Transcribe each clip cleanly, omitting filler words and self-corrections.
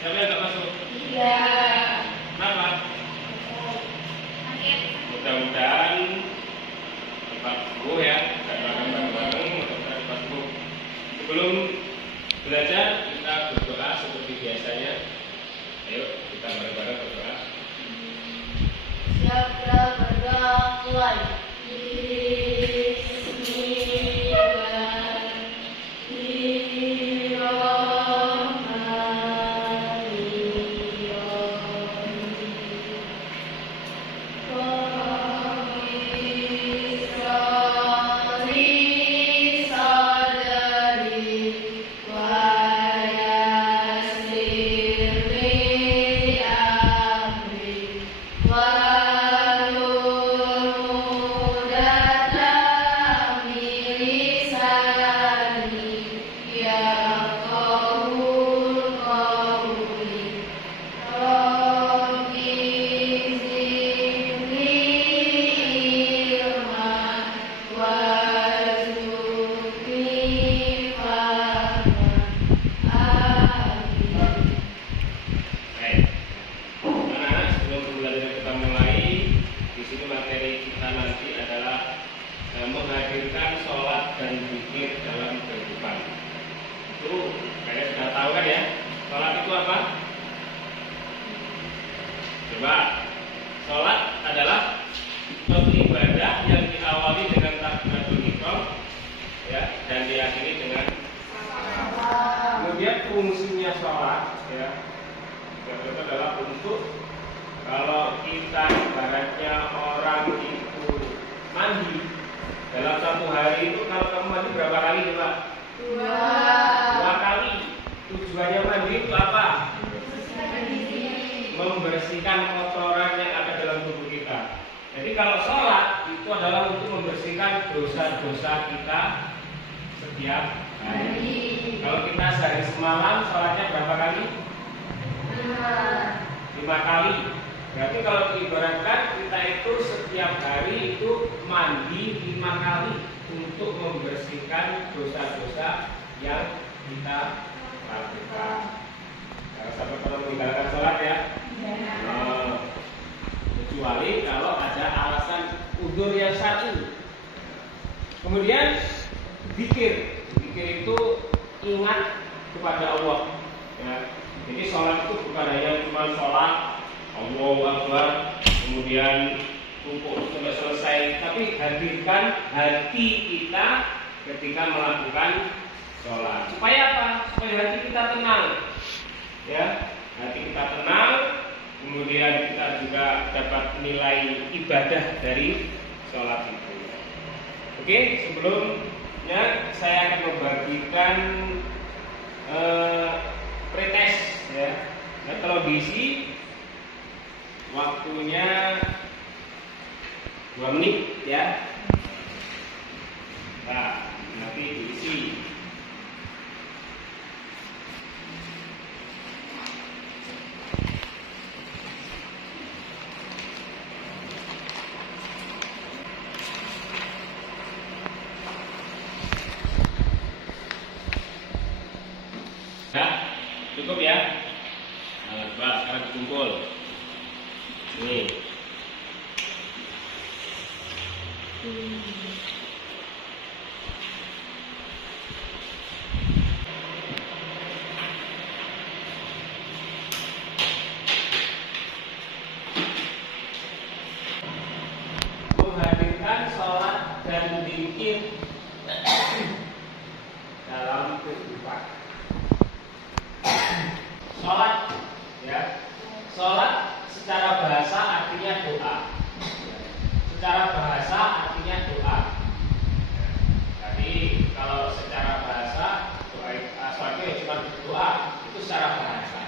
Siapa yang nggak masuk? Iya. Kenapa? Mudah-mudahan cepat sembuh ya. Kita doakan bareng-bareng mudah-mudahan cepat sembuh. Sebelum belajar kita berdoa seperti biasanya. Ayo kita bareng-bareng berdoa. Siaplah berdoa mulai. Menghadirkan sholat dan zikir dalam kehidupan. Itu kalian sudah tahu kan ya? Sholat itu apa? Coba. Sholat adalah suatu ibadah yang diawali dengan takbiratul ihram ya, dan diakhiri dengan kemudian fungsinya sholat ya, itu adalah untuk kalau kita ibaratnya orang itu mandi dalam satu hari itu, kalau kamu mandi berapa kali coba? Dua kali. Tujuannya mandi itu apa? Membersihkan kotoran yang ada dalam tubuh kita. Jadi kalau sholat itu adalah untuk membersihkan dosa-dosa kita setiap hari. Kalau kita sehari semalam sholatnya berapa kali? 5 kali. Berarti kalau diibaratkan kita itu setiap hari itu mandi 5 kali untuk membersihkan dosa-dosa yang kita lakukan. Jangan sampai pernah meninggalkan sholat ya. Kecuali kalau ada alasan udzur yang syar'i. Kemudian zikir. Zikir itu ingat kepada Allah. Ya. Jadi sholat itu bukan hanya cuma sholat Allahu Akbar, kemudian rukuk sampai selesai, tapi hadirkan hati kita ketika melakukan sholat. Supaya apa? Supaya hati kita tenang, ya, hati kita tenang, kemudian kita juga dapat nilai ibadah dari sholat itu. Oke, sebelumnya saya akan membagikan pretest, ya. Nah, kalau diisi waktunya 2 menit ya. Nah, nanti diisi. Nah, cukup ya. Nah, coba sekarang dikumpul. Nih. Menghadirkan sholat dan zikir dalam kehidupan. Sholat, ya. Sholat secara bahasa artinya doa. Secara bahasa artinya doa. Jadi kalau secara bahasa doa asalnya cuma doa itu secara bahasa.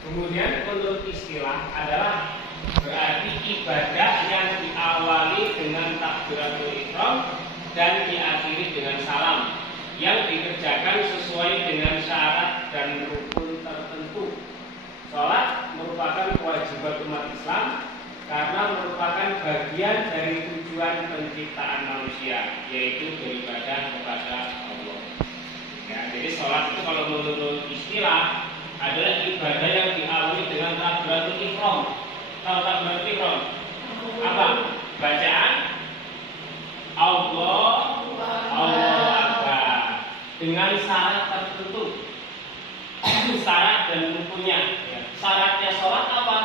Kemudian menurut istilah adalah berarti ibadah yang diawali dengan takbiratul ihram dan diakhiri dengan salam yang dikerjakan sesuai dengan syarat dan rukun tertentu. Sholat merupakan kewajiban umat Islam karena merupakan bagian dari tujuan penciptaan manusia, yaitu beribadah kepada Allah. Ya, jadi sholat itu kalau menurut istilah adalah ibadah yang Kalau takbiratul ihram apa? Bacaan Allahu Akbar dengan syarat tertentu. Syarat dan rukunnya. Ya. Syaratnya sholat apa?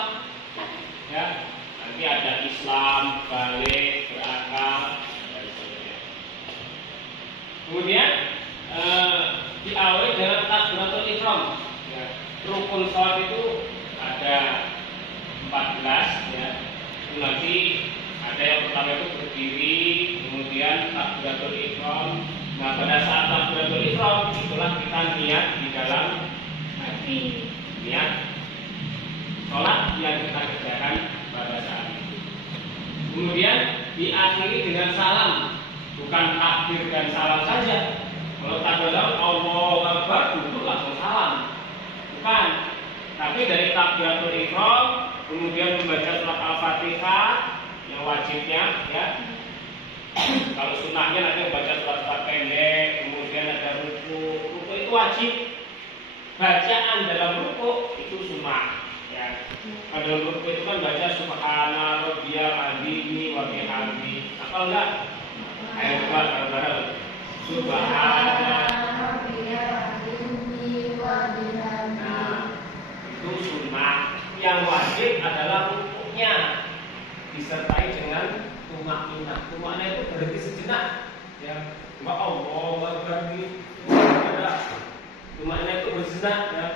Ya, nanti ada Islam, balik, berakal, dan sebagainya. Kemudian diawali dengan takbiratul ihram. Ya. Rukun sholat itu ada 14 ya. Itu nanti ada yang pertama itu berdiri, kemudian takbiratul ihram. Nah, pada saat takbiratul ihram itulah kita niat di dalam hati, niat sholat yang kita kerjakan pada saat itu. Kemudian diakhiri dengan salam, bukan takbir dan salam saja. Kalau takbir Allahu Akbar duduk langsung salam, bukan. Tapi dari takbiratul ihram kemudian membaca surat Al-Fatihah yang wajibnya ya. Kalau sunnahnya nanti membaca surat pendek, kemudian ada ruku itu wajib. Bacaan dalam ruku itu sunnah ya. Dalam ruku itu kan baca subhana rabbiyal azim wa bihamdi. Apa enggak? Ayo coba bareng-bareng. Subhana rabbiyal azim wa bihamdi. Nah, itu sunnah. Yang wajib adalah rukunya disertai dengan tumakninah. Tumakninah itu berhenti sejenak ya. Allahu Akbar gitu. Tumakninah itu bersejenak ya.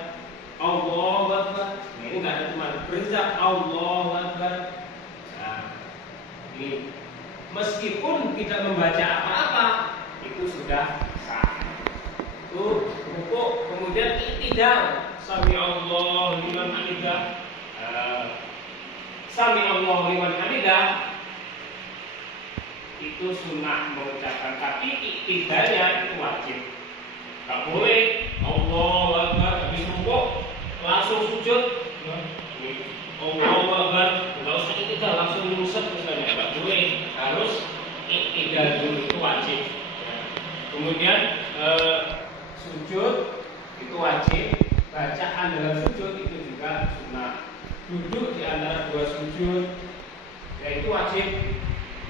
Allahu Akbar. Nah, ini enggak ada tumakninah. Bersejenak Allahu Akbar. Nah, ini meskipun tidak membaca apa-apa itu sudah sah. Itu rukuk, kemudian i'tidal. Sami Allahu liman hamidah. Sami Allahu liman hamidah itu sunnah mengucapkan, tapi i'tidalnya itu wajib. Tak boleh Allahu Akbar habis rukuk langsung sujud. Allahu Akbar enggak usah i'tidal langsung nyungsep misalnya, enggak boleh. Harus i'tidal dulu, itu wajib. Kemudian sujud itu wajib. Bacaan dalam sujud itu juga sunnah. Duduk di antara dua sujud yaitu wajib.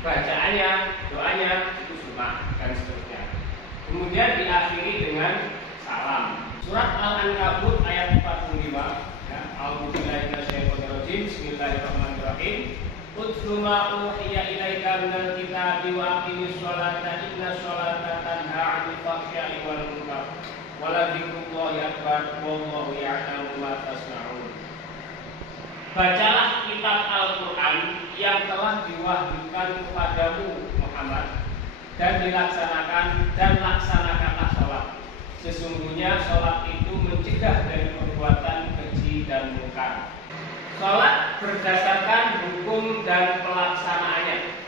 Bacaannya, doanya itu sunnah dan seterusnya. Kemudian diakhiri dengan salam. Surat Al-Ankabut ayat 45 ya. A'udzubillahi minasyaitonirrajim. Bismillahirrahmanirrahim. Utlu ma uhiya ilaika minal kitabi wa aqimis sholata inna sholata tanha 'anil fahsya'i wal munkar. Wala dzikrullahi akbar wallahu ya'lamu ma tasna'un. Bacalah kitab Al-Quran yang telah diwahyukan kepadamu Muhammad dan laksanakanlah sholat. Sesungguhnya sholat itu mencegah dari perbuatan keji dan mungkar. Sholat berdasarkan hukum dan pelaksanaannya.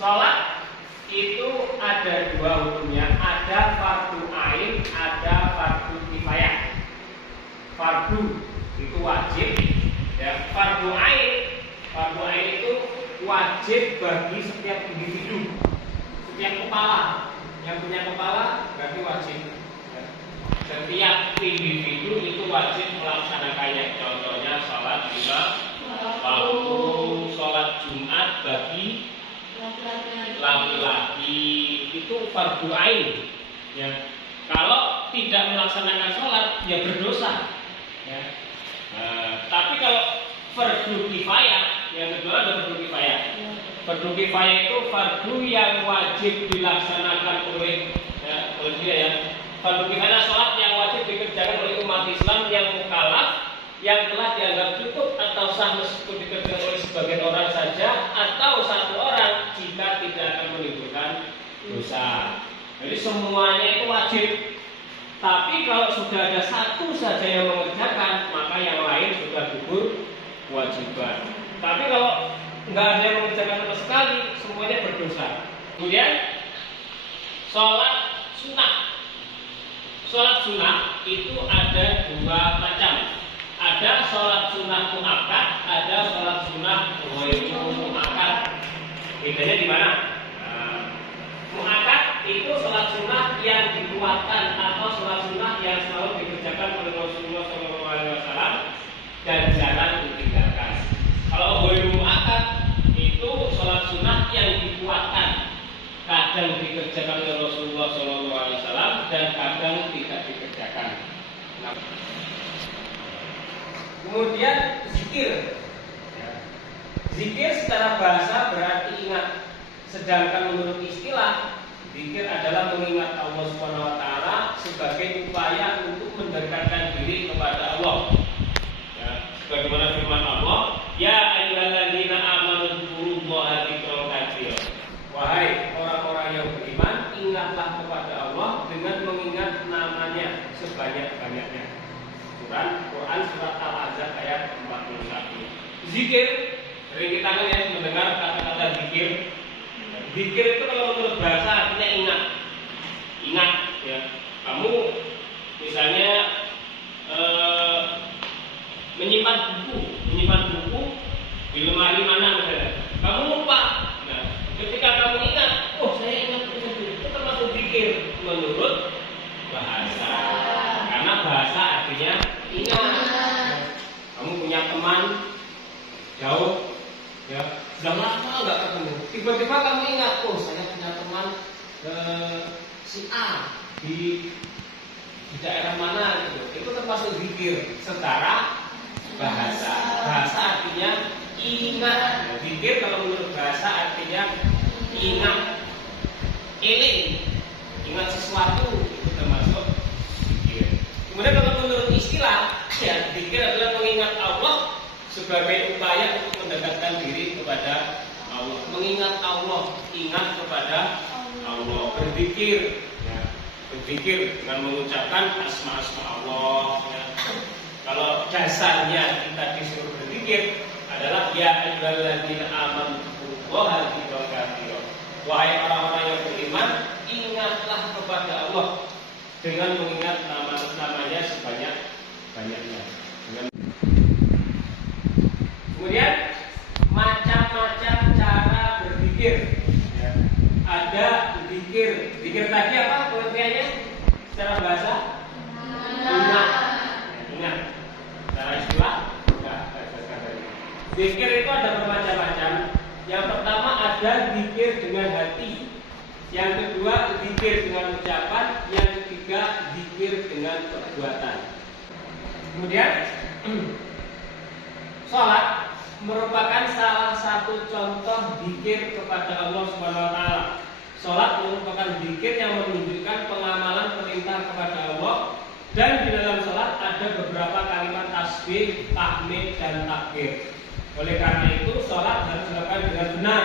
Sholat itu ada dua hukumnya, ada fardu ain, ada fardu kifayah. Fardu itu wajib. Ya, fardu ain itu wajib bagi setiap individu, setiap kepala yang punya kepala berarti wajib. Ya. Setiap individu itu wajib melaksanakannya. Contohnya sholat lima waktu, sholat Jumat bagi laki-laki itu fardu ain. Ya. Kalau tidak melaksanakan sholat, ya berdosa. Ya. Tapi kalau fardu kifayah, yang kedua ada fardu kifayah. Fardu kifayah itu fardu yang wajib dilaksanakan oleh dia ya. Fardu kifayah sholat yang wajib dikerjakan oleh umat Islam yang mukallaf, yang telah dianggap cukup atau sah meskipun dikerjakan oleh sebagian orang saja atau satu orang jika tidak akan menimbulkan dosa. Jadi semuanya itu wajib. Tapi kalau sudah ada satu saja yang mengerjakan, maka yang lain sudah gugur kewajiban. Tapi kalau nggak ada yang mengerjakan sama sekali, semuanya berdosa. Kemudian sholat sunnah. Sholat sunnah itu ada dua macam. Ada sholat sunnah muakkad, ada sholat sunnah ghairu muakkad. Bedanya di mana? Muakkad itu sholat sunnah yang dikuatkan atau sholat sunnah yang selalu dikerjakan oleh Rasulullah SAW dan jarang ditinggalkan. Kemudian zikir. Zikir secara bahasa berarti ingat. Sedangkan menurut istilah, zikir adalah mengingat Allah Subhanahu wa taala sebagai upaya untuk mendekatkan diri kepada Allah. Ya, sebagaimana firman Allah, ya ayyuhalladzina amanu dzkurullaha dzikran katsiran. Wahai orang-orang yang beriman, ingatlah kepada Allah dengan mengingat namanya sebanyak-banyaknya. Quran surat Al-Ahzab ayat 41. Zikir, sering kita ya mendengar kata-kata zikir. Zikir itu kalau menurut bahasa artinya ingat. Ingat ya. Kamu misalnya menyimpan buku di lemari mana misalnya. Kamu lupa. Nah, ketika kamu ingat, oh saya ingat itu termasuk zikir menurut bahasa. Karena bahasa artinya ingat. Kamu punya teman jauh, ya sudah lama nggak ketemu. Tiba-tiba kamu ingat, oh saya punya teman si A di daerah mana gitu. Itu termasuk zikir secara bahasa. Bahasa artinya ingat. Zikir kalau menurut bahasa artinya ingat, eling, ingat sesuatu itu termasuk zikir. Kemudian kalau menurut istilah, ya zikir adalah mengingat Allah sebagai upaya untuk mendekatkan diri kepada Allah. Mengingat Allah, ingat kepada Allah, berzikir, ya. Berzikir dengan mengucapkan asma-asma Allah. Ya. Kalau dasarnya kita disuruh berzikir adalah ya ayyuhalladzina amanu dzkurullaha dzikran katsiran. Wahai orang-orang yang beriman, ingatlah kepada Allah dengan mengingat nama-namanya sebanyak-banyaknya. Kemudian macam-macam cara berzikir. Ya. Ada zikir. Zikir tadi apa pengertiannya? Secara bahasa? Ingat. Ingat. Secara istilah? Enggak. Zikir itu ada bermacam-macam. Yang pertama ada zikir dengan hati. Yang kedua zikir dengan ucapan. Yang ketiga zikir dengan perbuatan. Kemudian salat merupakan salah satu contoh zikir kepada Allah Subhanahu wa taala. Salat merupakan zikir yang menunjukkan pengamalan perintah kepada Allah, dan di dalam salat ada beberapa kalimat tasbih, tahmid dan takbir. Oleh karena itu salat harus dilakukan dengan benar,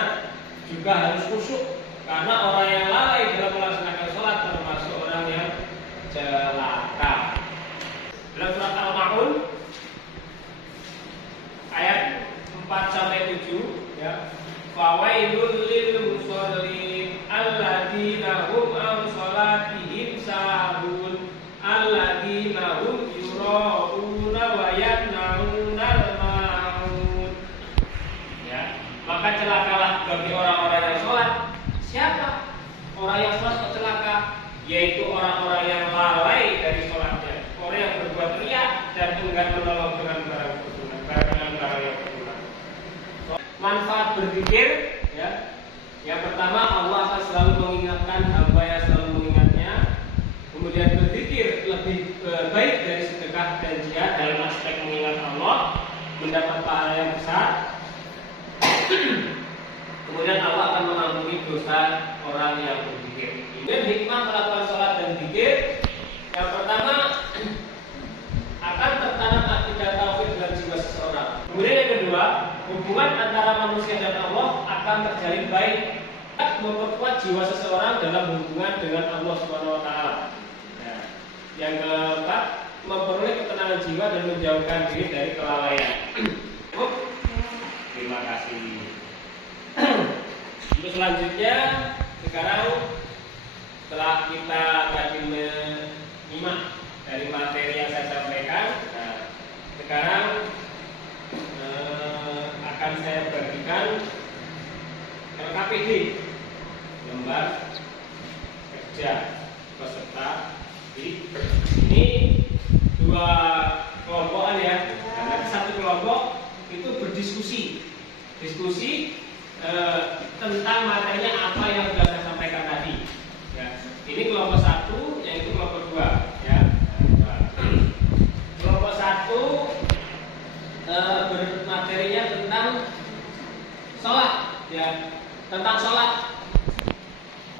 juga harus khusyuk, karena orang yang lalai dalam melaksanakan salat termasuk orang yang celaka. Dalam surat Al-Ma'un ayat 4-7 ya. Fawailul lil musallin alladzina hum an salatihim sahun alladzina hum yura'una wa yamna'una al-ma'un. Ya, maka celakalah bagi orang-orang yang salat. Siapa orang yang salat kok celaka? Yaitu orang-orang yang lalai dari salatnya, orang yang berbuat riya dan enggan menolong dengan barang yang berguna. Manfaat berzikir, ya. Yang pertama, Allah akan selalu mengingatkan hamba yang selalu mengingatnya. Kemudian berzikir lebih baik dari sedekah dan jihad dalam aspek mengingat Allah, mendapat pahala yang besar. Kemudian Allah akan mengampuni dosa orang yang berzikir. Kemudian hikmah melakukan sholat dan zikir. Yang pertama, akan tertanam akidah tauhid dalam jiwa seseorang. Kemudian yang kedua, hubungan antara manusia dan Allah akan terjalin baik. Memperkuat jiwa seseorang dalam hubungan dengan Allah Subhanahu wa taala. Ya. Yang keempat, memperoleh ketenangan jiwa dan menjauhkan diri dari kelalaian. Terima kasih. Untuk selanjutnya, sekarang setelah kita tadi menyimak dari materi yang saya sampaikan, nah, sekarang akan saya bagikan LKPD, lembar kerja peserta didik. Ini dua kelompokan ya. Nah, satu kelompok itu berdiskusi, tentang materinya apa yang sudah saya sampaikan tadi. Ya. Ini kelompok satu, yaitu kelompok dua. Ya. sholat, ya, tentang sholat.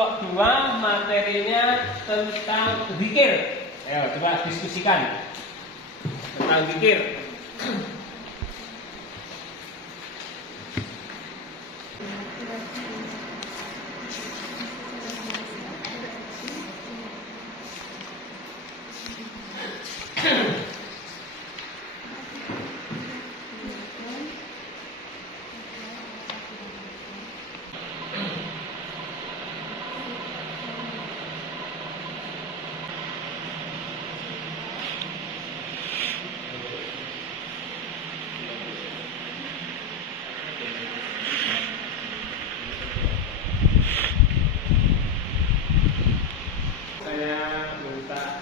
Dua materinya tentang zikir. Ayo coba diskusikan tentang zikir. Saya minta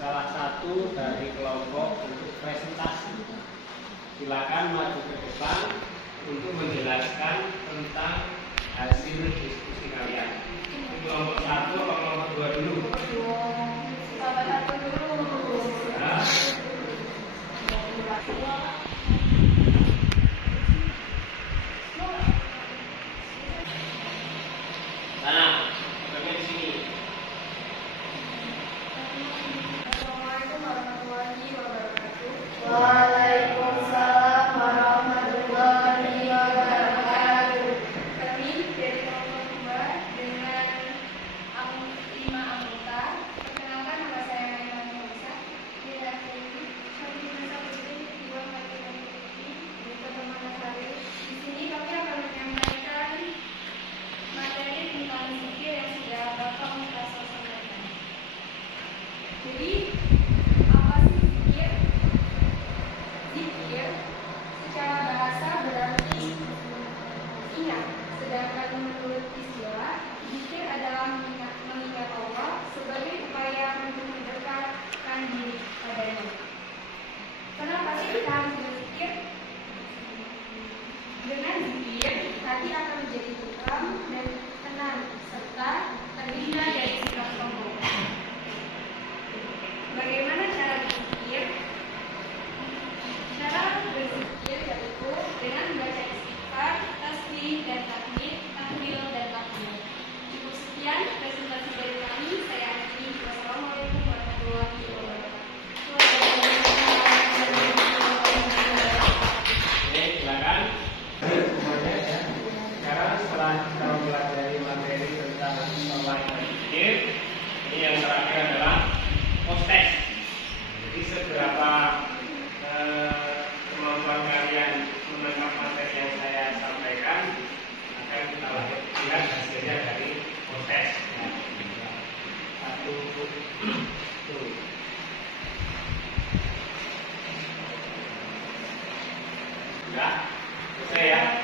salah satu dari kelompok untuk presentasi. Silakan maju ke depan untuk menjelaskan tentang hasil diskusi kalian. Kelompok satu atau kelompok dua dulu? Kelompok satu dulu. Nah. Nah, bagian di sini. Assalamualaikum warahmatullahi wabarakatuh. Waalaikumsalam warahmatullahi wabarakatuh. Kami dari kelompok 2 dengan lima anggota. Perkenalkan, nama saya Naimani Nisa. Tidak ini kami masa putri Iwan Makian Putri dari Pertemanan Sari. Di sini kami akan menyampaikan materi tentang zikir yang sudah Bapak Mustafa sampaikan. Jadi, apa sih zikir? Zikir secara bahasa berarti ingat, sedangkan menurut istilah, zikir adalah mengingat Allah sebagai upaya untuk mendekatkan diri padanya. Kenapa sih kita harus berzikir? Dengan zikir, hati akan menjadi tentram dan tenang serta terhindar dari sikap sombong. Bagaimana cara berzikir? Cara berzikir yaitu dengan membaca istighfar, tasbih dan tahmid, tahlil dan takbir. Cukup sekian presentasi dari kami. Saya akhiri. Wassalamualaikum warahmatullahi wabarakatuh. Oke, silakan. Semuanya ya. Sekarang setelah kita mempelajari materi tentang sholat dan zikir, ini yang terakhir adalah post test. Jadi seberapa kemampuan kalian menangkap materi yang saya sampaikan akan kita lihat hasilnya dari post test. Ya. Satu, tuh. Enggak, selesai ya.